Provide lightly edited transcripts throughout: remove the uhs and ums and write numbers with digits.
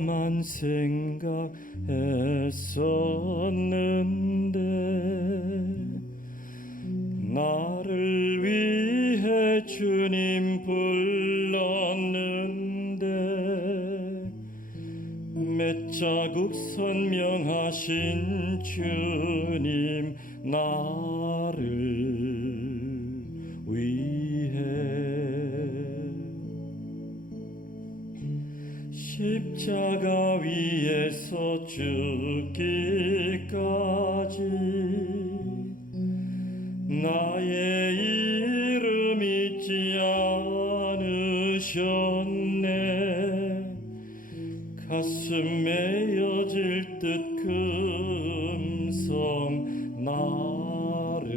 나만 생각했었는데 나를 위해 주님 불렀는데 몇 자국 선명하신 주님 나를 위해 십자가 위에서 죽기까지 나의 이름 잊지 않으셨네. 가슴 메어질 듯 금성 나를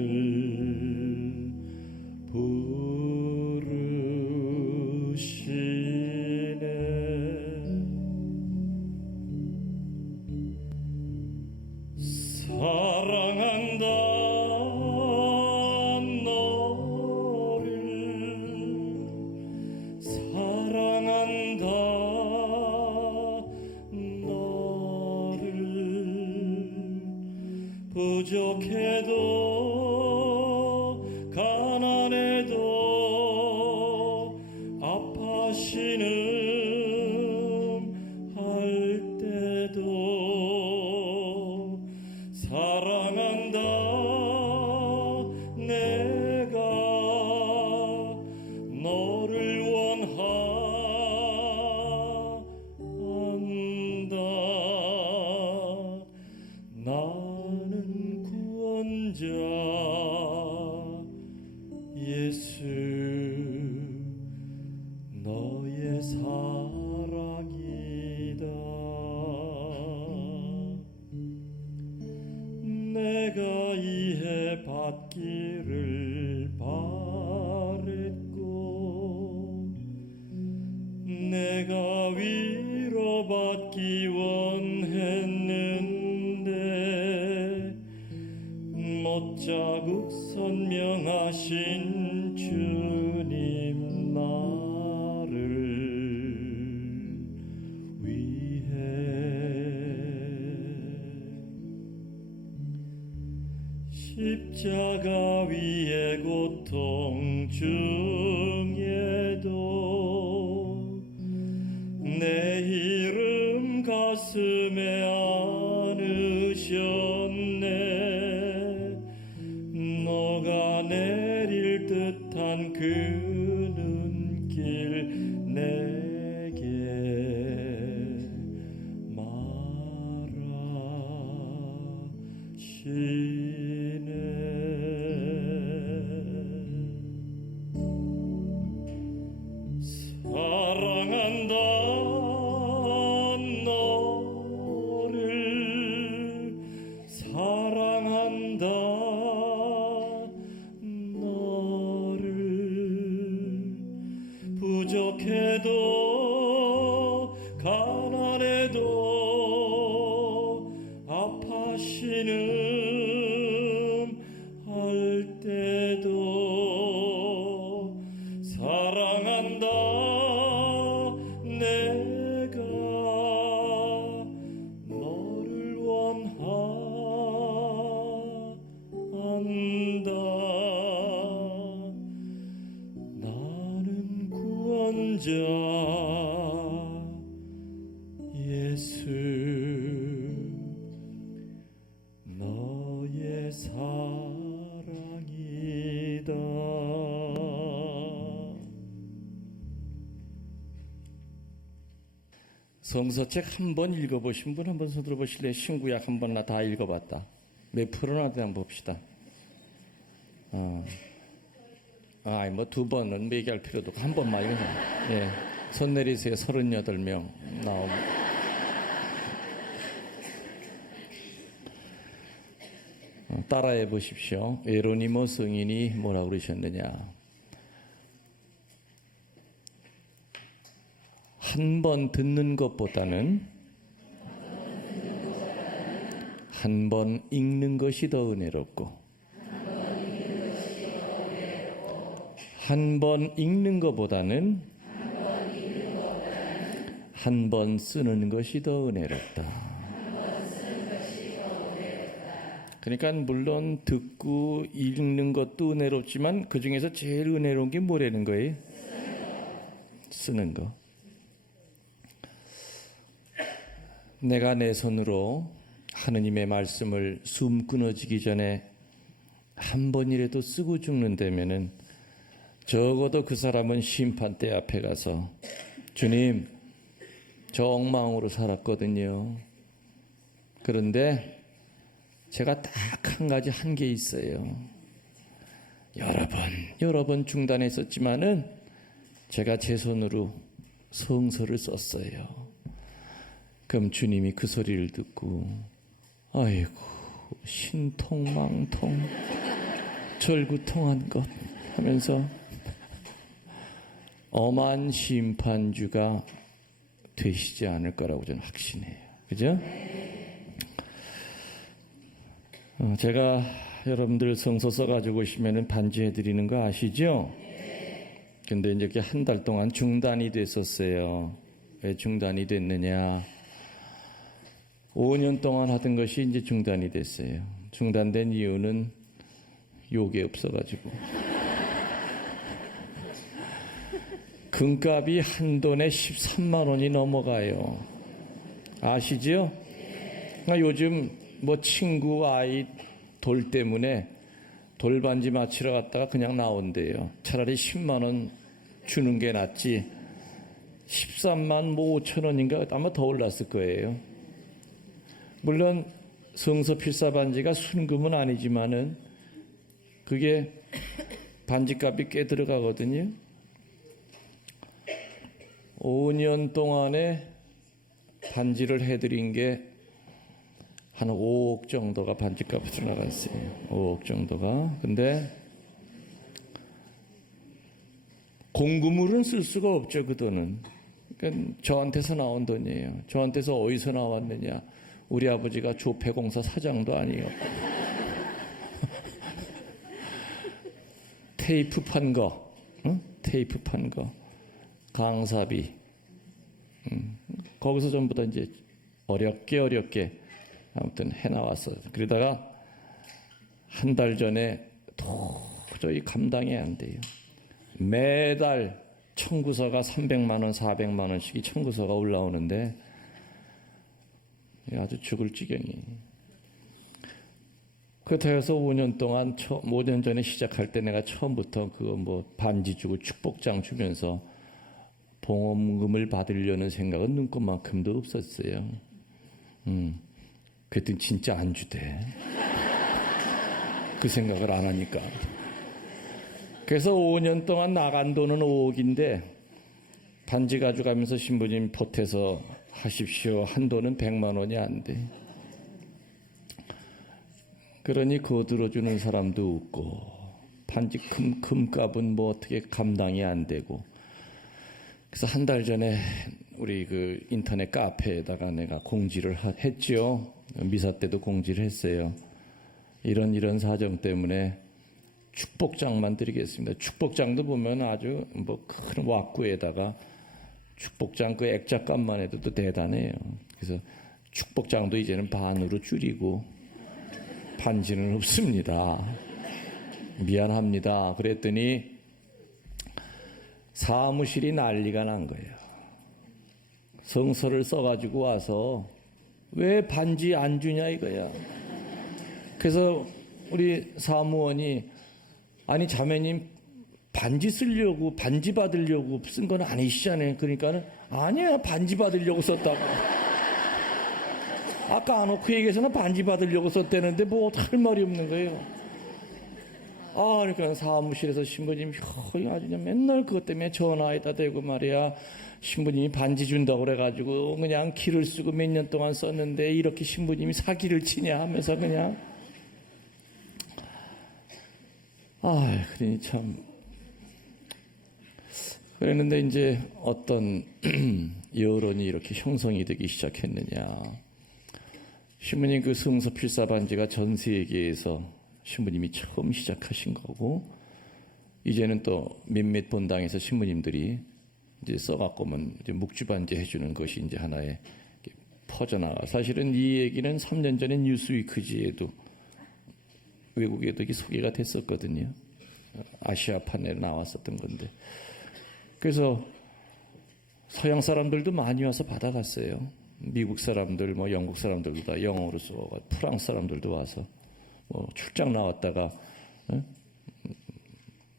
부르시네. 사랑한다 너를 사랑한다 너를 부족해도 가난해도 아파시는 할 때도 사랑한다 내가 너를 원한다. 나는 구원자 예수 너의 사랑이다. 내가 이해 받기를 바랬고 내가 위로받기 원했는데 못자국 선명하신 주님 나를 위해 십자가 위의 고통 중에도 내 이름 가슴에 안으셨네. 녹아내릴 듯한 그 눈길 내게 말하시네. 사랑한다 너를 사랑한다 너를 부족해도 가난해도 아파시는 할 때도 사랑한다 내가 너를 원한다. 나는 구원자 예수 너의 사랑이다. 성서책 한 번 읽어보신 분 한번 손 들어보실래요? 신구약 한 번 나 다 읽어봤다. 몇 프로나 한번 봅시다. 뭐 두 번은 얘기할 필요도 없고 한 번만 이거. 예, 손 내리세요. 38명 나오고. 따라해 보십시오. 예로니모 성인이 뭐라고 그러셨느냐? 한 번 듣는 것보다는 한 번 읽는 것이 더 은혜롭고 한 번 읽는 것보다는 한 번 쓰는 것이 더 은혜롭다. 그러니까 물론 듣고 읽는 것도 은혜롭지만 그 중에서 제일 은혜로운 게 뭐라는 거예요? 쓰는 거. 내가 내 손으로 하느님의 말씀을 숨 끊어지기 전에 한 번이라도 쓰고 죽는다면은 적어도 그 사람은 심판대 앞에 가서 주님, 저 엉망으로 살았거든요. 그런데 제가 딱 한 가지 한계 있어요. 여러 번 중단했었지만은 제가 제 손으로 성서를 썼어요. 그럼 주님이 그 소리를 듣고 아이고 신통망통 절구통한 것 하면서 엄한 심판주가 되시지 않을 거라고 저는 확신해요. 그죠? 제가 여러분들 성서 써가지고 오시면 반지해드리는 거 아시죠? 근데 이제 한 달 동안 중단이 됐었어요. 왜 중단이 됐느냐? 5년 동안 하던 것이 이제 중단이 됐어요. 중단된 이유는 욕이 없어가지고. 금값이 한 돈에 13만 원이 넘어가요. 아시죠? 그러니까 요즘 뭐 친구 아이 돌 때문에 돌반지 맞추러 갔다가 그냥 나온대요. 차라리 10만 원 주는 게 낫지. 13만 뭐 5천 원인가 아마 더 올랐을 거예요. 물론 성서 필사반지가 순금은 아니지만은 그게 반지값이 꽤 들어가거든요. 5년 동안에 반지를 해드린 게 한 5억 정도가 반지값으로 나갔어요. 5억 정도가. 근데 공구물은 쓸 수가 없죠, 그 돈은. 그러니까 저한테서 나온 돈이에요. 저한테서 어디서 나왔느냐. 우리 아버지가 조폐공사 사장도 아니었고. 테이프 판 거, 응? 테이프 판 거, 강사비. 거기서 전부 다 이제 어렵게 아무튼 해나왔어요. 그러다가 한 달 전에 도저히 감당이 안 돼요. 매달 청구서가 300만 원, 400만 원씩이 청구서가 올라오는데 아주 죽을 지경이. 그렇다고 해서 5년 동안 5년 전에 시작할 때 내가 처음부터 그거 뭐 반지 주고 축복장 주면서 봉헌금을 받으려는 생각은 눈꽃만큼도 없었어요. 그랬더니 진짜 안 주대. 그 생각을 안 하니까. 그래서 5년 동안 나간 돈은 5억인데 반지 가져가면서 신부님 보태서 하십시오. 한 돈은 100만 원이 안 돼. 그러니 거들어주는 사람도 없고 반지 금값은 뭐 어떻게 감당이 안 되고. 그래서 한 달 전에 우리 그 인터넷 카페에다가 내가 공지를 했죠. 미사 때도 공지를 했어요. 이런 사정 때문에 축복장만 드리겠습니다. 축복장도 보면 아주 뭐 큰 왁구에다가 축복장 그 액자값만 해도 또 대단해요. 그래서 축복장도 이제는 반으로 줄이고 반지는 없습니다. 미안합니다. 그랬더니 사무실이 난리가 난 거예요. 성서를 써가지고 와서 왜 반지 안 주냐 이거야. 그래서 우리 사무원이 아니 자매님 반지 쓰려고 반지 받으려고 쓴 건 아니시잖아요. 그러니까는 아니야 반지 받으려고 썼다고. 아까 안 오고 얘기해서는 반지 받으려고 썼다는데 뭐 할 말이 없는 거예요. 그러니까 사무실에서 신부님이 아주 그냥 맨날 그것 때문에 전화에다 대고 말이야. 신부님이 반지 준다고 그래가지고 그냥 기를 쓰고 몇 년 동안 썼는데 이렇게 신부님이 사기를 치냐 하면서 그냥 그러니 참 그랬는데 이제 어떤 여론이 이렇게 형성이 되기 시작했느냐. 신부님 그 성서 필사 반지가 전 세계에서 신부님이 처음 시작하신 거고 이제는 또 몇몇 본당에서 신부님들이 이제 써갖고면 이제 묵주반지 해주는 것이 이제 하나의 퍼져나가. 사실은 이 얘기는 3년 전에 뉴스위크지에도 외국에도 이게 소개가 됐었거든요. 아시아판에 나왔었던 건데. 그래서 서양 사람들도 많이 와서 받아갔어요. 미국 사람들, 뭐 영국 사람들도 다 영어로 써, 프랑스 사람들도 와서 뭐 출장 나왔다가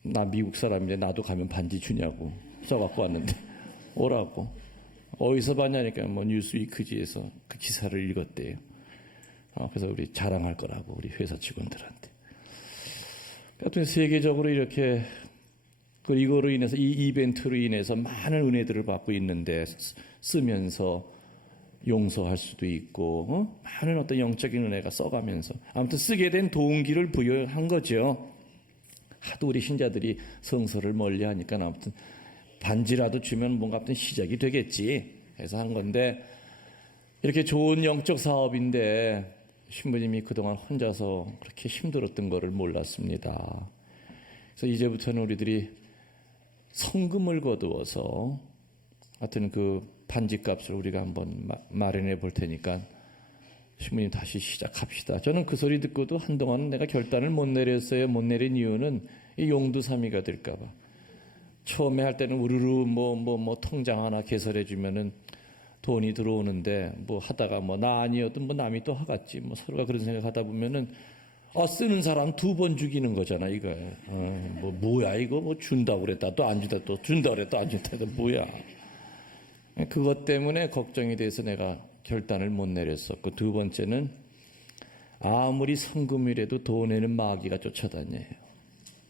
나 미국 사람인데 나도 가면 반지 주냐고 써갖고 왔는데 오라고. 어디서 봤냐니까 뭐 뉴스위크지에서 그 기사를 읽었대요. 그래서 우리 자랑할 거라고 우리 회사 직원들한테. 하여튼 세계적으로 이렇게 이거로 인해서 이 이벤트로 인해서 많은 은혜들을 받고 있는데 쓰면서 용서할 수도 있고 많은 어떤 영적인 은혜가 써가면서 아무튼 쓰게 된 동기를 부여한 거죠. 하도 우리 신자들이 성서를 멀리하니까 아무튼 반지라도 주면 뭔가 어떤 시작이 되겠지 해서 한 건데 이렇게 좋은 영적 사업인데 신부님이 그동안 혼자서 그렇게 힘들었던 거를 몰랐습니다. 그래서 이제부터는 우리들이 성금을 거두어서 하여튼 그 반지값을 우리가 한번 마련해 볼 테니까 신부님 다시 시작합시다. 저는 그 소리 듣고도 한동안은 내가 결단을 못 내렸어요. 못 내린 이유는 이 용두사미가 될까 봐. 처음에 할 때는 우르르 뭐 통장 하나 개설해 주면은 돈이 들어오는데 뭐 하다가 뭐 나 아니어도 뭐 남이 또 하겠지 뭐 서로가 그런 생각하다 보면은 쓰는 사람 2번 죽이는 거잖아 이거. 뭐야 이거 뭐 준다고 그랬다 또 안 준다 또 준다 그랬다 안 준다 또 뭐야. 그것 때문에 걱정이 돼서 내가 결단을 못 내렸었고 두 번째는 아무리 성금이라도 돈에는 마귀가 쫓아다녀요.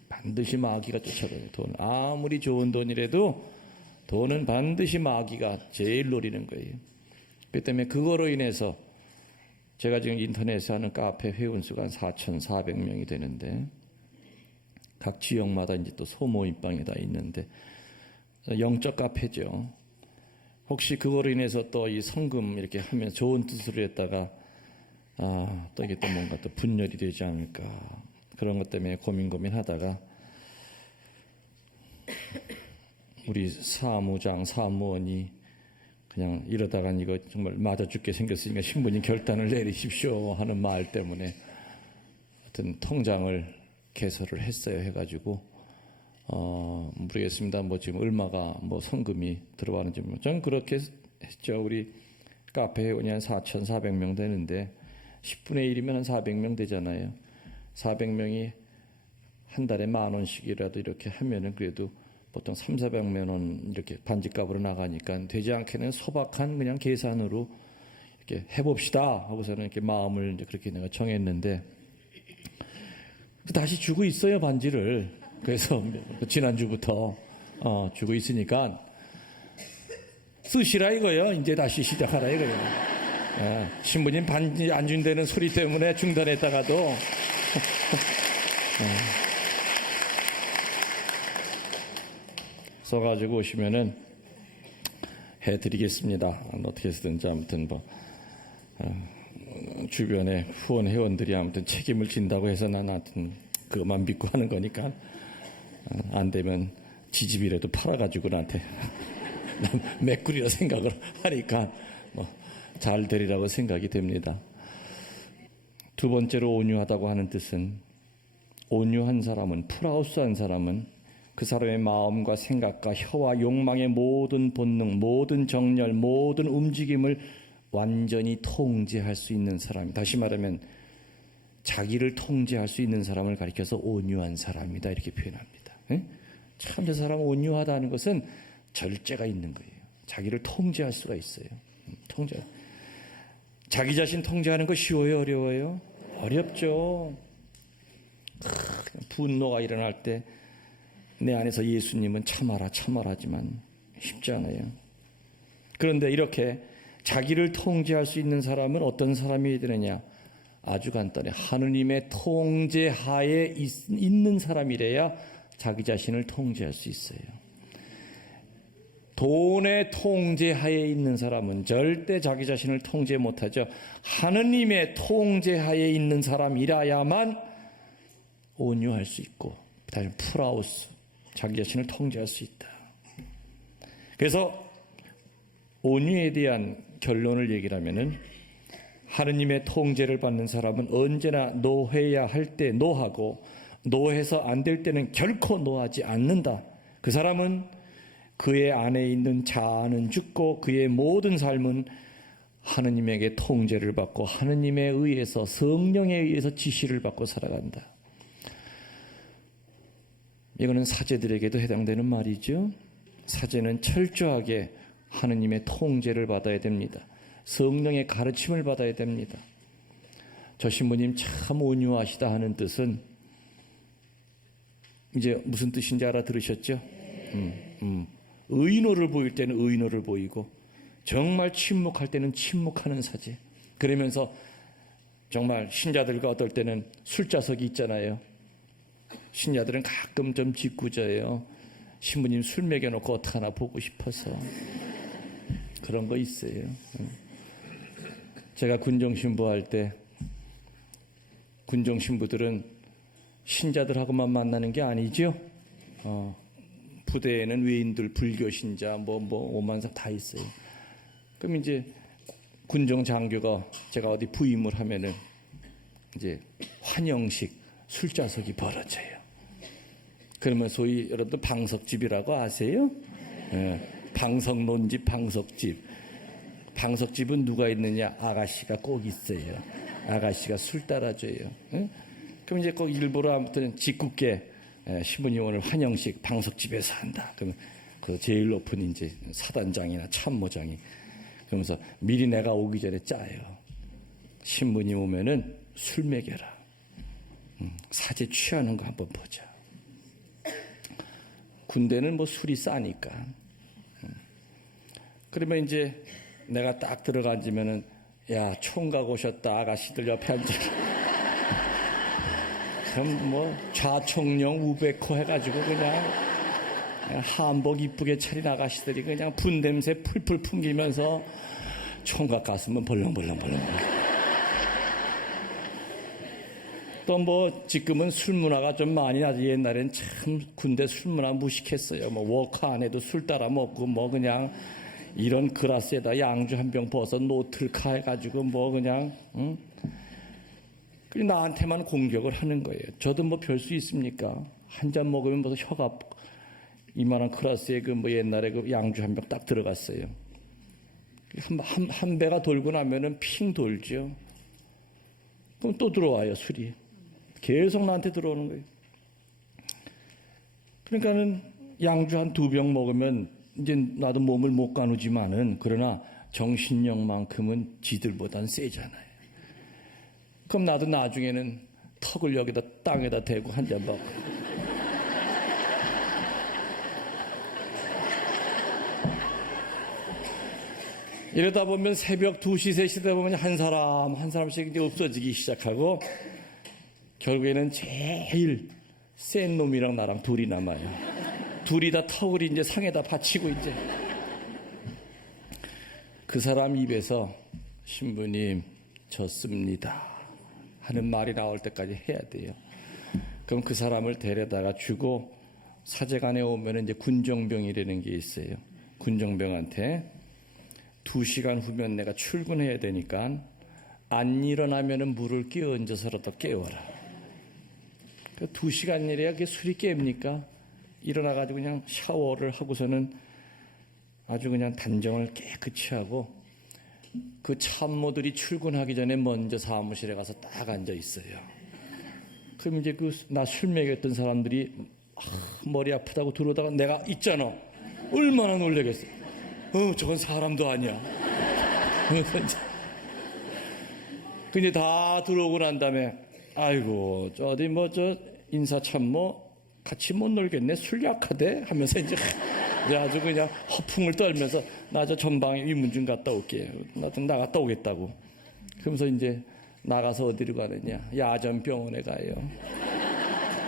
반드시 마귀가 쫓아다녀요. 돈 아무리 좋은 돈이라도 돈은 반드시 마귀가 제일 노리는 거예요. 그렇기 때문에 그거로 인해서 제가 지금 인터넷에 하는 카페 회원수가 한 4,400명이 되는데 각 지역마다 이제 또 소모임방이 다 있는데 영적 카페죠. 혹시 그거로 인해서 또 이 성금 이렇게 하면 좋은 뜻으로 했다가 또 이게 또 뭔가 또 분열이 되지 않을까 그런 것 때문에 고민하다가 우리 사무원이 그냥 이러다간 이거 정말 맞아 죽게 생겼으니까 신부님 결단을 내리십시오 하는 말 때문에 하여튼 통장을 개설을 했어요. 해가지고 모르겠습니다. 뭐 지금 얼마가 뭐 성금이 들어가는지 저는 그렇게 했죠. 우리 카페 회원이 한 4,400명 되는데 10분의 1이면 한 400명 되잖아요. 400명이 한 달에 10,000원씩이라도 이렇게 하면은 그래도 보통 300~400만 원 이렇게 반지값으로 나가니까 되지 않게는 소박한 그냥 계산으로 이렇게 해봅시다 하고서는 이렇게 마음을 이제 그렇게 내가 정했는데 다시 주고 있어요 반지를. 그래서 지난주부터 주고 있으니까 쓰시라 이거요. 이제 다시 시작하라 이거요. 신부님 반지 안 준다는 소리 때문에 중단했다가도 써가지고 오시면은 해드리겠습니다. 어떻게 해서든지 아무튼 뭐 주변에 후원 회원들이 아무튼 책임을 진다고 해서 난 하여튼 그것만 믿고 하는 거니까 안 되면 지집이라도 팔아가지고 나한테 메꾸리라 생각을 하니까 뭐 잘 되리라고 생각이 됩니다. 두 번째로 온유하다고 하는 뜻은 온유한 사람은 프라우스한 사람은 그 사람의 마음과 생각과 혀와 욕망의 모든 본능, 모든 정열, 모든 움직임을 완전히 통제할 수 있는 사람. 다시 말하면 자기를 통제할 수 있는 사람을 가리켜서 온유한 사람이다 이렇게 표현합니다. 참 저 사람 온유하다는 것은 절제가 있는 거예요. 자기를 통제할 수가 있어요. 자기 자신 통제하는 거 쉬워요, 어려워요? 어렵죠. 분노가 일어날 때 내 안에서 예수님은 참아라지만 쉽지 않아요. 그런데 이렇게 자기를 통제할 수 있는 사람은 어떤 사람이 되느냐? 아주 간단해. 하느님의 통제하에 있는 사람이래야 자기 자신을 통제할 수 있어요. 돈의 통제하에 있는 사람은 절대 자기 자신을 통제 못하죠. 하느님의 통제하에 있는 사람이라야만 온유할 수 있고 다시 프라우스 자기 자신을 통제할 수 있다. 그래서 온유에 대한 결론을 얘기를 하면은 하느님의 통제를 받는 사람은 언제나 노해야 할 때 노하고 노해서 안 될 때는 결코 노하지 않는다. 그 사람은 그의 안에 있는 자아는 죽고 그의 모든 삶은 하느님에게 통제를 받고 하느님에 의해서 성령에 의해서 지시를 받고 살아간다. 이거는 사제들에게도 해당되는 말이죠. 사제는 철저하게 하느님의 통제를 받아야 됩니다. 성령의 가르침을 받아야 됩니다. 저 신부님 참 온유하시다 하는 뜻은 이제 무슨 뜻인지 알아들으셨죠? 의노를 보일 때는 의노를 보이고 정말 침묵할 때는 침묵하는 사제. 그러면서 정말 신자들과 어떨 때는 술자석이 있잖아요. 신자들은 가끔 좀 짓궂어요. 신부님 술 먹여놓고 어떡하나 보고 싶어서. 그런 거 있어요. 제가 군정신부 할 때 군정신부들은 신자들하고만 만나는 게 아니죠. 부대에는 외인들, 불교 신자, 오만사 다 있어요. 그럼 이제 군정 장교가 제가 어디 부임을 하면은 이제 환영식 술자석이 벌어져요. 그러면 소위 여러분들 방석집이라고 아세요? 방석론집, 방석집. 방석집은 누가 있느냐? 아가씨가 꼭 있어요. 아가씨가 술 따라줘요. 그럼 이제 꼭 일부러 아무튼 짓궂게 신부님 오늘 환영식 방석집에서 한다. 그러면 그 제일 높은 이제 사단장이나 참모장이 그러면서 미리 내가 오기 전에 짜요. 신부님 오면은 술 먹여라. 사제 취하는 거 한번 보자. 군대는 뭐 술이 싸니까. 그러면 이제 내가 딱 들어가지면은 야, 총각 오셨다. 아가씨들 옆에 앉아. 그럼 뭐 좌총령 우백호 해가지고 그냥 한복 이쁘게 차린 아가씨들이 그냥 분냄새 풀풀 풍기면서 총각 가슴은 벌렁벌렁. 또 뭐 지금은 술 문화가 좀 많이 나지. 옛날엔 참 군대 술 문화 무식했어요. 뭐 워커 안 해도 술 따라 먹고 뭐 그냥 이런 그라스에다 양주 한 병 부어서 노틀카 해가지고 뭐 그냥 그리고 나한테만 공격을 하는 거예요. 저도 뭐 별 수 있습니까? 한 잔 먹으면 뭐 혀가 이만한 그라스에 그 뭐 옛날에 그 양주 한 병 딱 들어갔어요. 한 배가 돌고 나면은 핑 돌죠. 그럼 또 들어와요, 술이. 계속 나한테 들어오는 거예요. 그러니까는 양주 한 2병 먹으면 이제 나도 몸을 못 가누지만은 그러나 정신력만큼은 지들보단 세잖아요. 그럼 나도 나중에는 턱을 여기다 땅에다 대고 한 잔 먹고. 이러다 보면 새벽 2시, 3시 되다 보면 한 사람씩 이제 없어지기 시작하고 결국에는 제일 센 놈이랑 나랑 둘이 남아요. 둘이 다 턱을 이제 상에다 받치고 이제 그 사람 입에서 신부님 졌습니다 하는 말이 나올 때까지 해야 돼요. 그럼 그 사람을 데려다가 주고 사제관에 오면 이제 군정병이라는 게 있어요. 군정병한테 2시간 후면 내가 출근해야 되니까 안 일어나면은 물을 끼얹어서라도 깨워라. 2시간 일해야 그게 술이 깹니까? 일어나가지고 그냥 샤워를 하고서는 아주 그냥 단정을 깨끗이 하고 그 참모들이 출근하기 전에 먼저 사무실에 가서 딱 앉아 있어요. 그럼 이제 그 나 술 먹였던 사람들이 머리 아프다고 들어오다가 내가 있잖아. 얼마나 놀라겠어. 저건 사람도 아니야. 근데 다 들어오고 난 다음에 아이고 저 어디 뭐 저 인사참모 같이 못 놀겠네. 술 약하대 하면서 이제 아주 그냥 허풍을 떨면서 나 저 전방에 위문 좀 갔다 올게요. 나 좀 나갔다 오겠다고. 그러면서 이제 나가서 어디로 가느냐. 야전병원에 가요.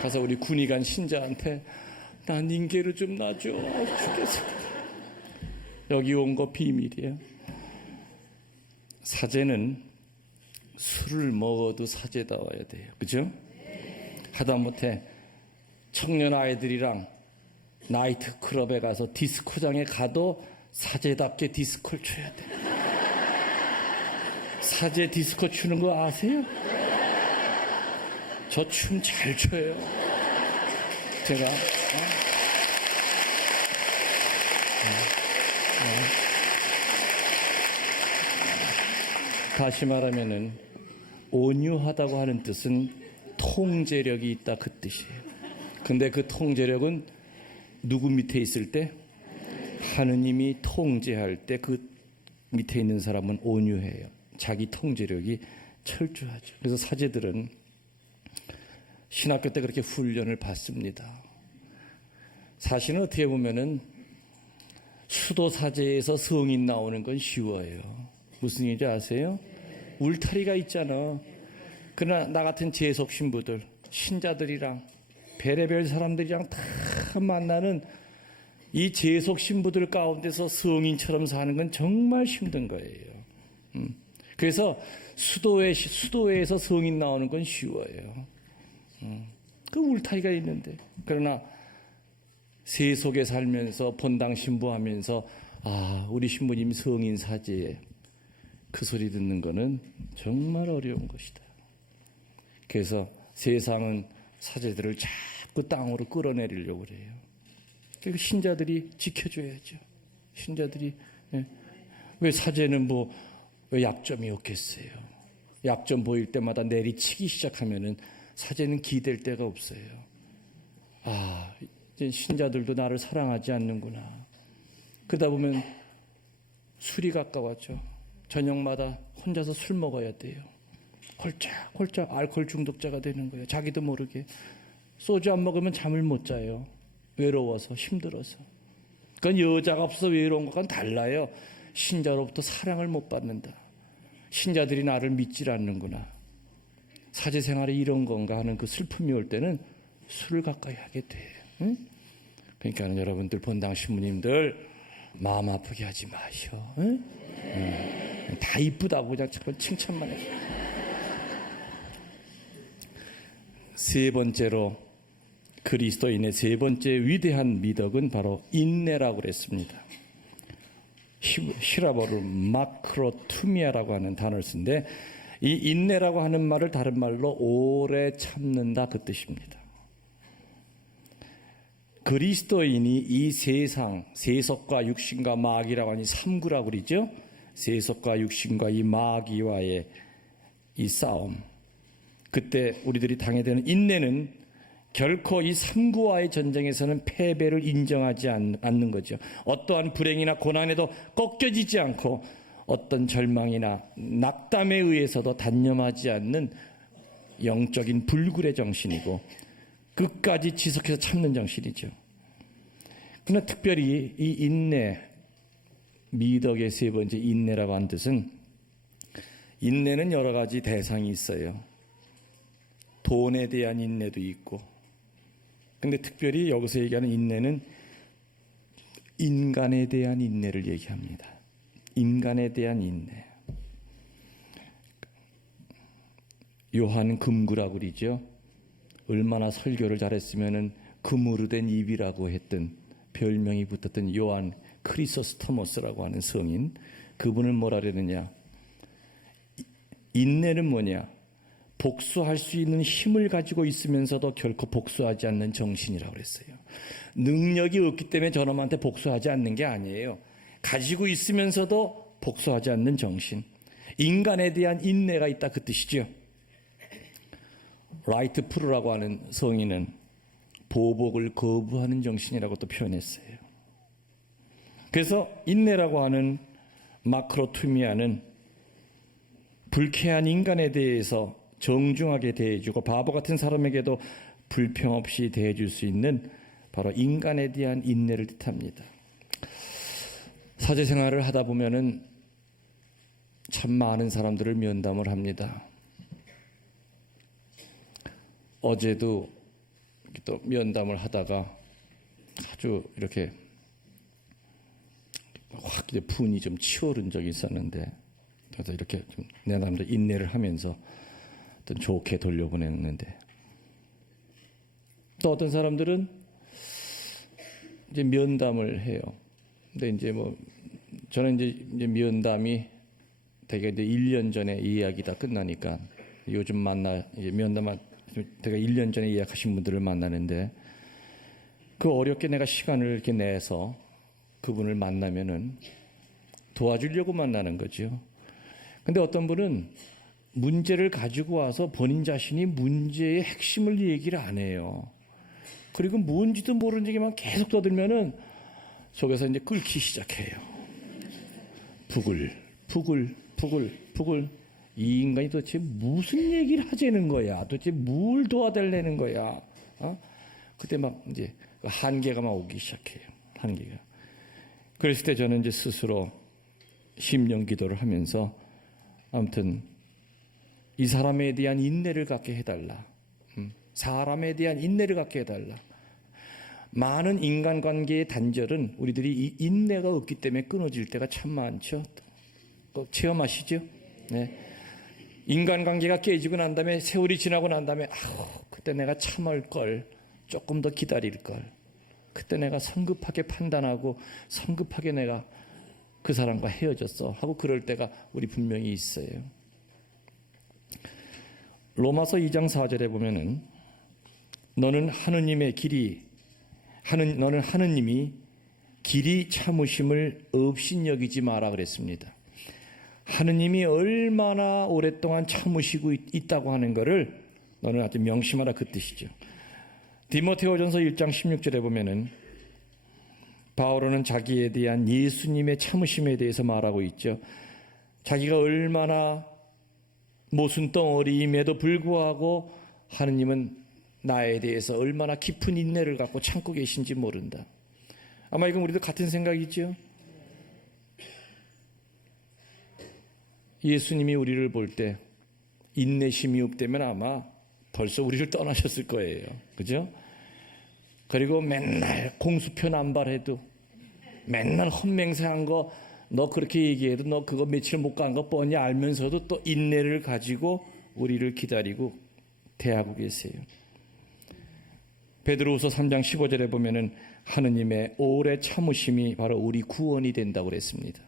가서 우리 군의관 신자한테 나 닌게를 좀 놔줘. 죽겠어. 여기 온 거 비밀이에요. 사제는 술을 먹어도 사제다워야 돼요. 그죠? 하다못해 청년 아이들이랑 나이트 클럽에 가서 디스코장에 가도 사제답게 디스코를 춰야 돼. 사제 디스코 추는 거 아세요? 저 춤 잘 춰요. 제가 다시 말하면은 온유하다고 하는 뜻은 통제력이 있다 그 뜻이에요. 근데 그 통제력은 누구 밑에 있을 때? 하느님이 통제할 때 그 밑에 있는 사람은 온유해요. 자기 통제력이 철저하죠. 그래서 사제들은 신학교 때 그렇게 훈련을 받습니다. 사실은 어떻게 보면은 수도 사제에서 성인 나오는 건 쉬워요. 무슨 일인지 아세요? 울타리가 있잖아. 그러나 나 같은 재속 신부들, 신자들이랑 별의별 사람들이랑 다 만나는 이 재속 신부들 가운데서 성인처럼 사는 건 정말 힘든 거예요. 그래서 수도회에서 성인 나오는 건 쉬워요. 그 울타리가 있는데. 그러나 세속에 살면서 본당 신부하면서 우리 신부님 성인 사제에 그 소리 듣는 거는 정말 어려운 것이다. 그래서 세상은 사제들을 자꾸 땅으로 끌어내리려고 그래요. 그리고 신자들이 지켜줘야죠. 신자들이 왜 사제는 왜 약점이 없겠어요. 약점 보일 때마다 내리치기 시작하면은 사제는 기댈 데가 없어요. 이제 신자들도 나를 사랑하지 않는구나. 그러다 보면 술이 가까웠죠. 저녁마다 혼자서 술 먹어야 돼요. 홀짝홀짝 알코올 중독자가 되는 거예요. 자기도 모르게. 소주 안 먹으면 잠을 못 자요. 외로워서, 힘들어서. 그건 여자가 없어서 외로운 것과는 달라요. 신자로부터 사랑을 못 받는다. 신자들이 나를 믿질 않는구나. 사제 생활이 이런 건가 하는 그 슬픔이 올 때는 술을 가까이 하게 돼요. 응? 그러니까 여러분들 본당 신부님들 마음 아프게 하지 마셔. 응? 다 이쁘다고 그냥 자꾸 칭찬만 해. 세 번째로 그리스도인의 세 번째 위대한 미덕은 바로 인내라고 그랬습니다. 히라보로 마크로투미아라고 하는 단어를 쓰는데 이 인내라고 하는 말을 다른 말로 오래 참는다 그 뜻입니다. 그리스도인이 이 세상, 세속과 육신과 마귀라고 하니 삼구라고 그러죠. 세속과 육신과 이 마귀와의 이 싸움. 그때 우리들이 당해야 되는 인내는 결코 이 삼구와의 전쟁에서는 패배를 인정하지 않는 거죠. 어떠한 불행이나 고난에도 꺾여지지 않고 어떤 절망이나 낙담에 의해서도 단념하지 않는 영적인 불굴의 정신이고 끝까지 지속해서 참는 정신이죠. 그러나 특별히 이 인내, 미덕의 세 번째 인내라고 하는 뜻은 인내는 여러 가지 대상이 있어요. 돈에 대한 인내도 있고 근데 특별히 여기서 얘기하는 인내는 인간에 대한 인내를 얘기합니다. 인간에 대한 인내. 요한 금구라고 그러죠. 얼마나 설교를 잘했으면은 금으로 된 입이라고 했던 별명이 붙었던 요한 크리소스토모스라고 하는 성인. 그분을 뭐라 그러느냐. 인내는 뭐냐. 복수할 수 있는 힘을 가지고 있으면서도 결코 복수하지 않는 정신이라고 그랬어요. 능력이 없기 때문에 저놈한테 복수하지 않는 게 아니에요. 가지고 있으면서도 복수하지 않는 정신. 인간에 대한 인내가 있다 그 뜻이죠. 라이트 프루라고 하는 성인은 보복을 거부하는 정신이라고 또 표현했어요. 그래서 인내라고 하는 마크로투미아는 불쾌한 인간에 대해서 정중하게 대해주고 바보 같은 사람에게도 불평 없이 대해줄 수 있는 바로 인간에 대한 인내를 뜻합니다. 사제 생활을 하다 보면은 참 많은 사람들을 면담을 합니다. 어제도 또 면담을 하다가 아주 이렇게 확 이제 분이 좀 치오른 적이 있었는데 그래서 이렇게 좀 내담도 인내를 하면서 어떤 좋게 돌려보냈는데 또 어떤 사람들은 이제 면담을 해요. 근데 이제 뭐 저는 이제 면담이 되게 이제 1년 전에 예약이 다 끝나니까 요즘 이제 면담한 제가 1년 전에 예약하신 분들을 만나는데 그 어렵게 내가 시간을 이렇게 내서 그분을 만나면은 도와주려고 만나는 거죠. 근데 어떤 분은 문제를 가지고 와서 본인 자신이 문제의 핵심을 얘기를 안 해요. 그리고 뭔지도 모르는 얘기만 계속 떠들면은 속에서 이제 끓기 시작해요. 부글. 이 인간이 도대체 무슨 얘기를 하자는 거야? 도대체 뭘 도와달라는 거야? 그때 막 이제 한계가 막 오기 시작해요. 한계가. 그랬을 때 저는 이제 스스로 심령 기도를 하면서 아무튼 이 사람에 대한 인내를 갖게 해달라. 사람에 대한 인내를 갖게 해달라. 많은 인간관계의 단절은 우리들이 이 인내가 없기 때문에 끊어질 때가 참 많죠. 꼭 체험하시죠? 네. 인간관계가 깨지고 난 다음에 세월이 지나고 난 다음에 그때 내가 참을 걸, 조금 더 기다릴 걸. 그때 내가 성급하게 판단하고 성급하게 내가 그 사람과 헤어졌어 하고 그럴 때가 우리 분명히 있어요. 로마서 2장 4절에 보면은 너는 하느님이 길이 참으심을 업신여기지 마라 그랬습니다. 하느님이 얼마나 오랫동안 참으시고 있다고 하는 것을 너는 아주 명심하라 그 뜻이죠. 디모데후전서 1장 16절에 보면은 바울은 자기에 대한 예수님의 참으심에 대해서 말하고 있죠. 자기가 얼마나 모순덩어리임에도 불구하고 하느님은 나에 대해서 얼마나 깊은 인내를 갖고 참고 계신지 모른다. 아마 이건 우리도 같은 생각이죠. 예수님이 우리를 볼 때 인내심이 없다면 아마 벌써 우리를 떠나셨을 거예요. 그죠? 그리고 맨날 공수표 남발해도 맨날 헛맹세한 거 너 그렇게 얘기해도 너 그거 며칠 못 간 거 뻔히 알면서도 또 인내를 가지고 우리를 기다리고 대하고 계세요. 베드로후서 3장 15절에 보면은 하느님의 오래 참으심이 바로 우리 구원이 된다고 그랬습니다.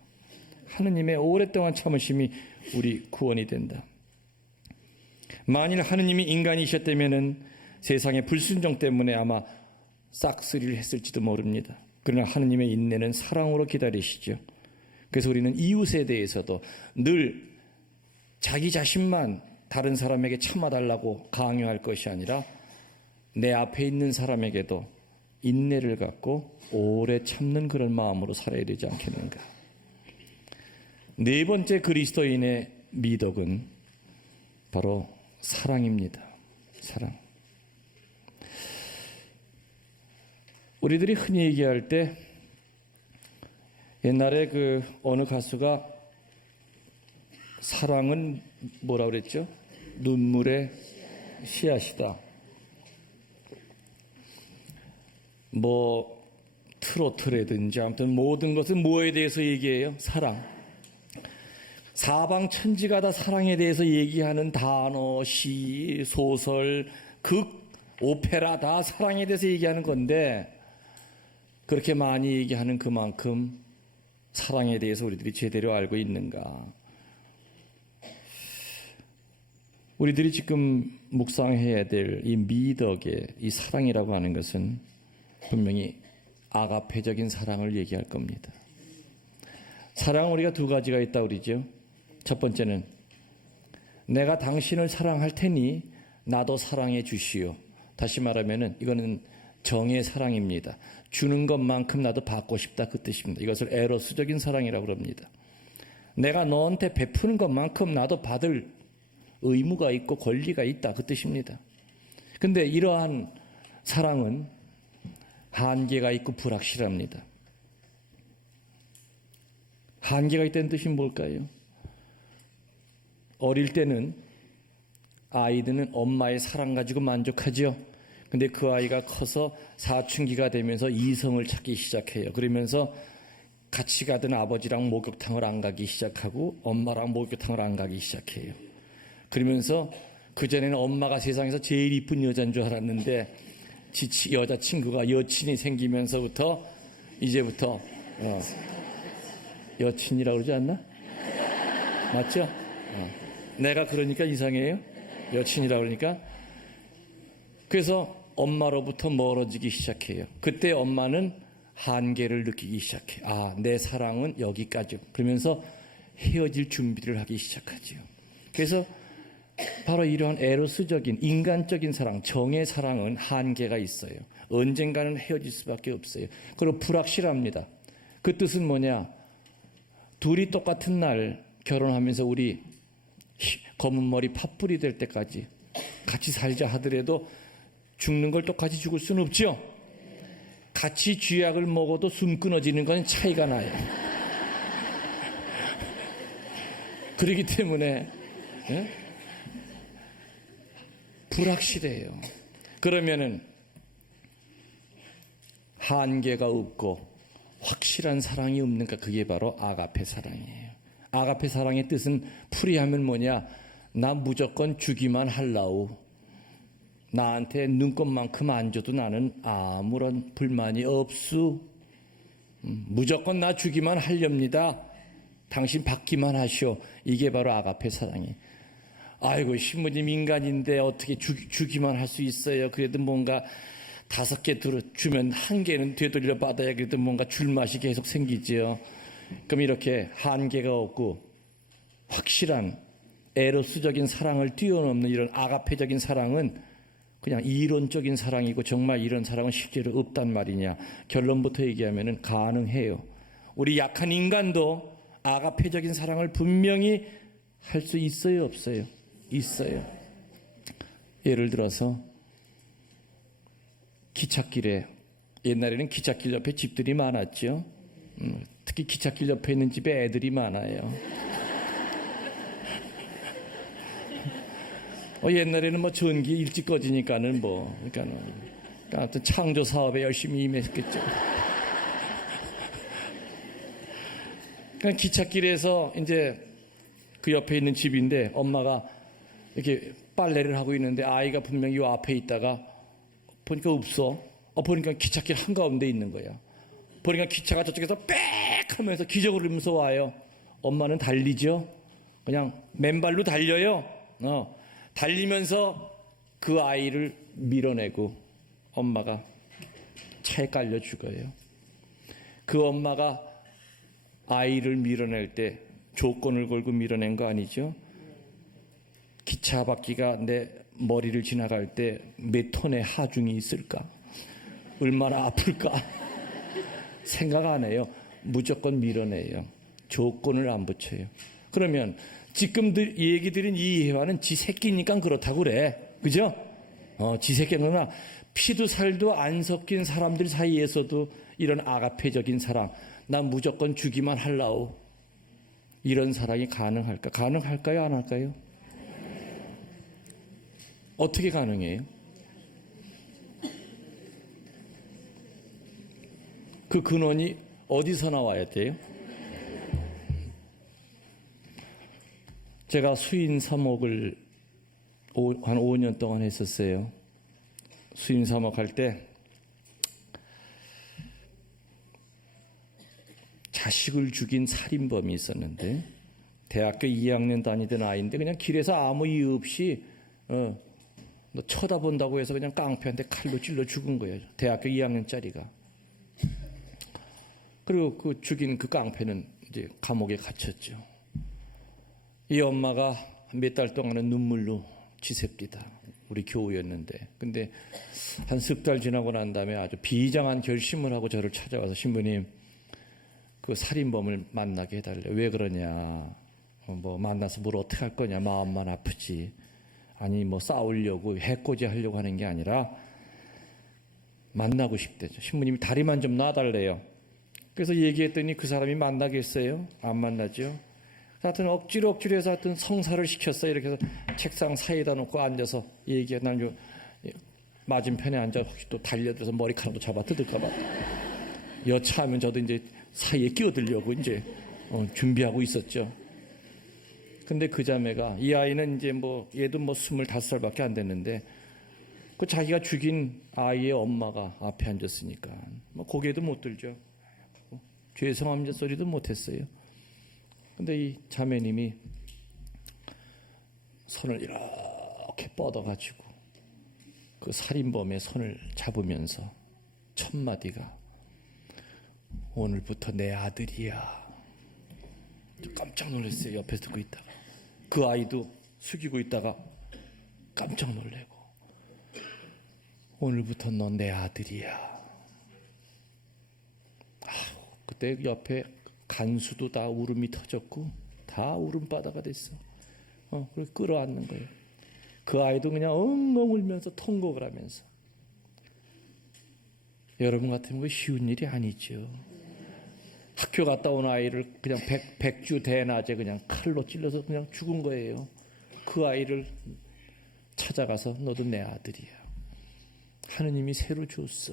하느님의 오랫동안 참으심이 우리 구원이 된다. 만일 하느님이 인간이셨다면은 세상의 불순종 때문에 아마 싹쓸이를 했을지도 모릅니다. 그러나 하느님의 인내는 사랑으로 기다리시죠. 그래서 우리는 이웃에 대해서도 늘 자기 자신만 다른 사람에게 참아달라고 강요할 것이 아니라 내 앞에 있는 사람에게도 인내를 갖고 오래 참는 그런 마음으로 살아야 되지 않겠는가. 네 번째 그리스도인의 미덕은 바로 사랑입니다. 사랑. 우리들이 흔히 얘기할 때 옛날에 그 어느 가수가 사랑은 뭐라 그랬죠? 눈물의 씨앗이다. 뭐 트로트라든지 아무튼 모든 것은 뭐에 대해서 얘기해요? 사랑. 사방천지가 다 사랑에 대해서 얘기하는 단어, 시, 소설, 극, 오페라 다 사랑에 대해서 얘기하는 건데 그렇게 많이 얘기하는 그만큼 사랑에 대해서 우리들이 제대로 알고 있는가? 우리들이 지금 묵상해야 될 이 미덕의 이 사랑이라고 하는 것은 분명히 아가페적인 사랑을 얘기할 겁니다. 사랑은 우리가 두 가지가 있다고 그러죠. 첫 번째는 내가 당신을 사랑할 테니 나도 사랑해 주시오. 다시 말하면은 이거는 정의 사랑입니다. 주는 것만큼 나도 받고 싶다 그 뜻입니다. 이것을 에로스적인 사랑이라고 그럽니다. 내가 너한테 베푸는 것만큼 나도 받을 의무가 있고 권리가 있다 그 뜻입니다. 근데 이러한 사랑은 한계가 있고 불확실합니다. 한계가 있다는 뜻이 뭘까요? 어릴 때는 아이들은 엄마의 사랑 가지고 만족하죠. 근데 그 아이가 커서 사춘기가 되면서 이성을 찾기 시작해요. 그러면서 같이 가던 아버지랑 목욕탕을 안 가기 시작하고 엄마랑 목욕탕을 안 가기 시작해요. 그러면서 그전에는 엄마가 세상에서 제일 이쁜 여자인 줄 알았는데 여자친구가 여친이 생기면서부터 이제부터 여친이라고 그러지 않나? 맞죠? 내가 그러니까 이상해요? 여친이라고 그러니까. 그래서 엄마로부터 멀어지기 시작해요. 그때 엄마는 한계를 느끼기 시작해. 아, 내 사랑은 여기까지. 그러면서 헤어질 준비를 하기 시작하죠. 그래서 바로 이러한 에로스적인 인간적인 사랑, 정의 사랑은 한계가 있어요. 언젠가는 헤어질 수밖에 없어요. 그리고 불확실합니다. 그 뜻은 뭐냐? 둘이 똑같은 날 결혼하면서 우리 검은 머리 팥불이 될 때까지 같이 살자 하더라도 죽는 걸 똑같이 죽을 수는 없죠. 같이 쥐약을 먹어도 숨 끊어지는 건 차이가 나요. 그렇기 때문에 불확실해요. 그러면은 한계가 없고 확실한 사랑이 없는가? 그게 바로 아가페 사랑이에요. 아가페 사랑의 뜻은 풀이하면 뭐냐? 나 무조건 주기만 할라우. 나한테 눈곱만큼 안 줘도 나는 아무런 불만이 없수. 무조건 나 주기만 하렵니다. 당신 받기만 하시오. 이게 바로 아가페 사랑이에요. 아이고, 신부님 인간인데 어떻게 주기만 할 수 있어요? 그래도 뭔가 5개 주면 1개는 되돌려 받아야 그래도 뭔가 줄 맛이 계속 생기지요. 그럼 이렇게 한계가 없고 확실한 에로스적인 사랑을 뛰어넘는 이런 아가페적인 사랑은 그냥 이론적인 사랑이고, 정말 이런 사랑은 실제로 없단 말이냐? 결론부터 얘기하면 가능해요. 우리 약한 인간도 아가페적인 사랑을 분명히 할 수 있어요, 없어요? 있어요. 예를 들어서 기찻길에, 옛날에는 기찻길 옆에 집들이 많았죠. 특히 기찻길 옆에 있는 집에 애들이 많아요. 옛날에는 뭐 전기 일찍 꺼지니까는 그러니까 아무튼 창조 사업에 열심히 임했겠죠. 그러니까 기찻길에서 이제 그 옆에 있는 집인데 엄마가 이렇게 빨래를 하고 있는데 아이가 분명히 요 앞에 있다가 보니까 없어. 보니까 기찻길 한가운데 있는 거야. 보니까 기차가 저쪽에서 빽 하면서 기적을 이루면서 와요. 엄마는 달리죠. 그냥 맨발로 달려요. 달리면서 그 아이를 밀어내고 엄마가 차에 깔려 죽어요. 그 엄마가 아이를 밀어낼 때 조건을 걸고 밀어낸 거 아니죠? 기차 바퀴가 내 머리를 지나갈 때 몇 톤의 하중이 있을까? 얼마나 아플까? 생각 안 해요. 무조건 밀어내요. 조건을 안 붙여요. 그러면 지금 얘기 드린 이 예화는 지 새끼니까 그렇다고 그래. 그죠? 지 새끼는 피도 살도 안 섞인 사람들 사이에서도 이런 아가페적인 사랑, 난 무조건 주기만 할라오. 이런 사랑이 가능할까? 가능할까요? 안 할까요? 어떻게 가능해요? 그 근원이 어디서 나와야 돼요? 제가 수인 사목을 한 5년 동안 했었어요. 수인 사목 할 때 자식을 죽인 살인범이 있었는데, 대학교 2학년 다니던 아이인데 그냥 길에서 아무 이유 없이 너 쳐다본다고 해서 그냥 깡패한테 칼로 찔러 죽은 거예요. 대학교 2학년짜리가. 그리고 그 죽인 그 깡패는 이제 감옥에 갇혔죠. 이 엄마가 몇 달 동안은 눈물로 지셉니다. 우리 교우였는데. 근데 한 10달 지나고 난 다음에 아주 비장한 결심을 하고 저를 찾아와서, 신부님, 그 살인범을 만나게 해달래. 왜 그러냐? 만나서 뭘 어떻게 할 거냐? 마음만 아프지. 아니 싸우려고 해코지 하려고 하는 게 아니라 만나고 싶대죠. 신부님이 다리만 좀 놔달래요. 그래서 얘기했더니 그 사람이 만나겠어요? 안 만나죠. 하여튼 억지로 해서 하여튼 성사를 시켰어요. 이렇게 해서 책상 사이에다 놓고 앉아서 얘기해. 난 맞은편에 앉아 혹시 또 달려들어서 머리카락도 잡아 뜯을까봐 여차하면 저도 이제 사이에 끼어들려고 이제 준비하고 있었죠. 근데 그 자매가, 이 아이는 이제 얘도 25살밖에 안 됐는데 그 자기가 죽인 아이의 엄마가 앞에 앉았으니까 고개도 못 들죠. 죄송합니다 소리도 못했어요. 근데 이 자매님이 손을 이렇게 뻗어가지고 그 살인범의 손을 잡으면서 첫 마디가 오늘부터 내 아들이야. 깜짝 놀랐어요. 옆에서 듣고 있다가 그 아이도 숙이고 있다가 깜짝 놀래고 오늘부터 넌 내 아들이야. 그때 옆에 간수도 다 울음이 터졌고 다 울음바다가 됐어. 그래서 끌어안는 거예요. 그 아이도 그냥 엉엉 울면서 통곡을 하면서. 여러분 같으면 그 쉬운 일이 아니죠. 학교 갔다 온 아이를 그냥 백주 대낮에 그냥 칼로 찔러서 그냥 죽은 거예요. 그 아이를 찾아가서 너도 내 아들이야. 하느님이 새로 줬어.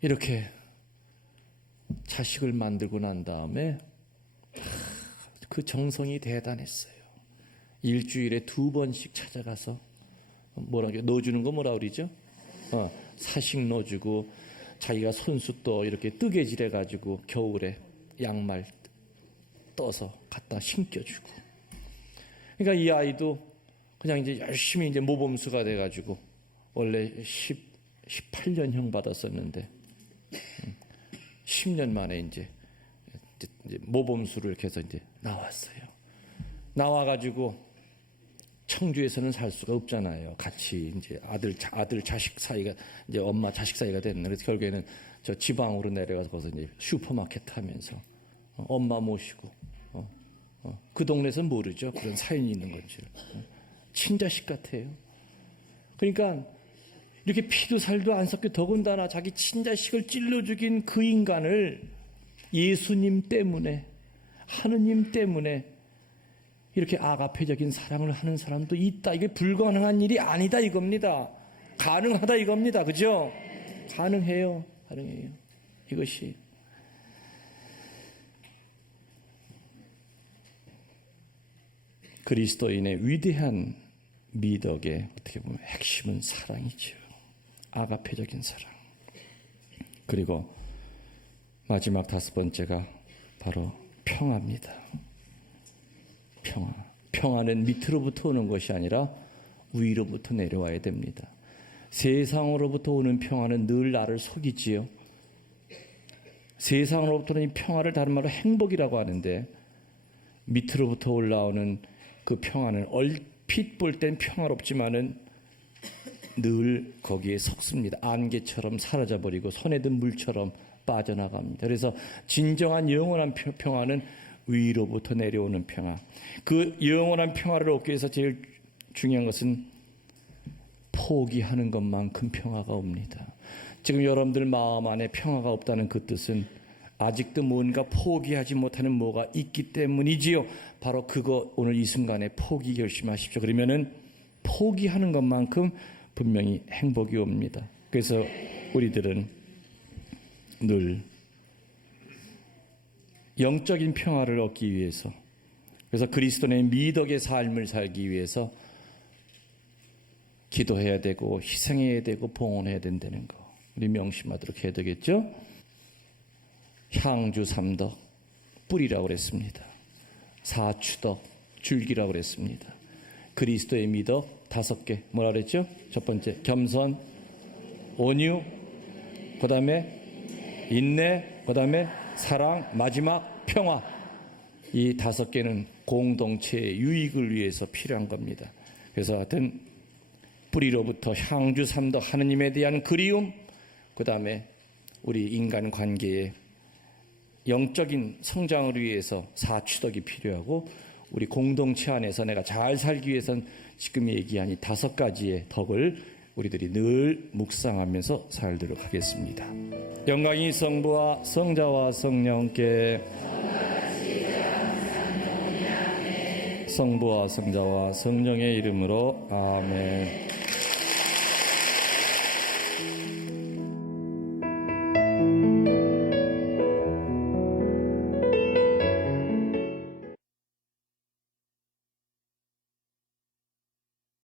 이렇게 자식을 만들고 난 다음에 그 정성이 대단했어요. 일주일에 2번씩 찾아가서 뭐라고 넣어주는 거 뭐라 그러죠? 사식 넣어주고 자기가 손수 이렇게 뜨개질해 가지고 겨울에 양말 떠서 갖다 신겨주고. 그러니까 이 아이도 그냥 이제 열심히 이제 모범수가 돼 가지고 원래 18년형 받았었는데 10년 만에 이제 모범수를 이렇게 해서 이제 나왔어요. 나와가지고 청주에서는 살 수가 없잖아요. 같이 이제 아들 자식 사이가 이제 엄마 자식 사이가 됐는데 그래서 결국에는 저 지방으로 내려가서 거기서 이제 슈퍼마켓 하면서 엄마 모시고 그 동네에서는 모르죠. 그런 사연이 있는 건지를. 친자식 같아요. 그러니까 이렇게 피도 살도 안 섞여 더군다나 자기 친자식을 찔러 죽인 그 인간을 예수님 때문에 하느님 때문에 이렇게 아가페적인 사랑을 하는 사람도 있다. 이게 불가능한 일이 아니다 이겁니다. 가능하다 이겁니다. 그죠? 가능해요. 가능해요. 이것이 그리스도인의 위대한 미덕의 어떻게 보면 핵심은 사랑이죠. 아가페적인 사랑. 그리고 마지막 5번째가 바로 평화입니다. 평화. 평화는 밑으로부터 오는 것이 아니라 위로부터 내려와야 됩니다. 세상으로부터 오는 평화는 늘 나를 속이지요. 세상으로부터는 이 평화를 다른 말로 행복이라고 하는데 밑으로부터 올라오는 그 평화는 얼핏 볼 땐 평화롭지만은 늘 거기에 섞습니다. 안개처럼 사라져버리고 손에 든 물처럼 빠져나갑니다. 그래서 진정한 영원한 평화는 위로부터 내려오는 평화. 그 영원한 평화를 얻기 위해서 제일 중요한 것은 포기하는 것만큼 평화가 옵니다. 지금 여러분들 마음 안에 평화가 없다는 그 뜻은 아직도 뭔가 포기하지 못하는 뭐가 있기 때문이지요. 바로 그거 오늘 이 순간에 포기 결심하십시오. 그러면은 포기하는 것만큼 분명히 행복이 옵니다. 그래서 우리들은 늘 영적인 평화를 얻기 위해서, 그래서 그리스도의 미덕의 삶을 살기 위해서 기도해야 되고 희생해야 되고 봉헌해야 된다는 거 우리 명심하도록 해야 되겠죠. 향주 3덕 뿌리라고 그랬습니다. 사추덕 줄기라고 그랬습니다. 그리스도의 미덕 5개 뭐라 그랬죠? 첫 번째 겸손, 온유, 그 다음에 인내, 그 다음에 사랑, 마지막 평화. 이 5개는 공동체의 유익을 위해서 필요한 겁니다. 그래서 하여튼 뿌리로부터 향주 3덕 하느님에 대한 그리움, 그 다음에 우리 인간관계의 영적인 성장을 위해서 사추덕이 필요하고, 우리 공동체 안에서 내가 잘 살기 위해서는 지금 얘기한 이 5가지의 덕을 우리들이 늘 묵상하면서 살도록 하겠습니다. 영광이 성부와 성자와 성령께, 성부와 성자와 성령의 이름으로 아멘.